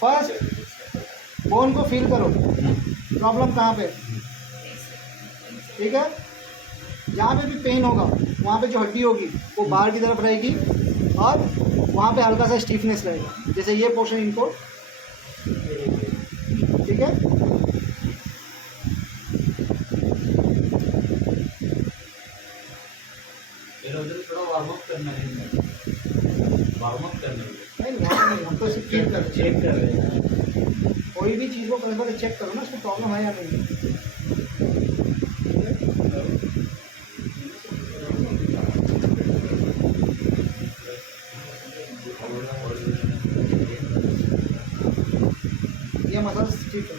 First bone को feel करो, problem कहाँ पे, ठीक है। जहाँ पे भी पेन होगा वहाँ पे जो हड्डी होगी वो बाहर की तरफ रहेगी और वहाँ पे हल्का सा स्टिफनेस रहेगा, जैसे ये पोर्शन इनको, ठीक है। थोड़ा वार्म अप करना है, वार्म अप करना है। नहीं वहाँ नहीं, हम तो सिर्फ चेक कर रहे हैं। कोई भी चीज़ को पहले चेक करो ना, उसमें प्रॉब्लम है या नहीं। ये मसल्स ठीक है।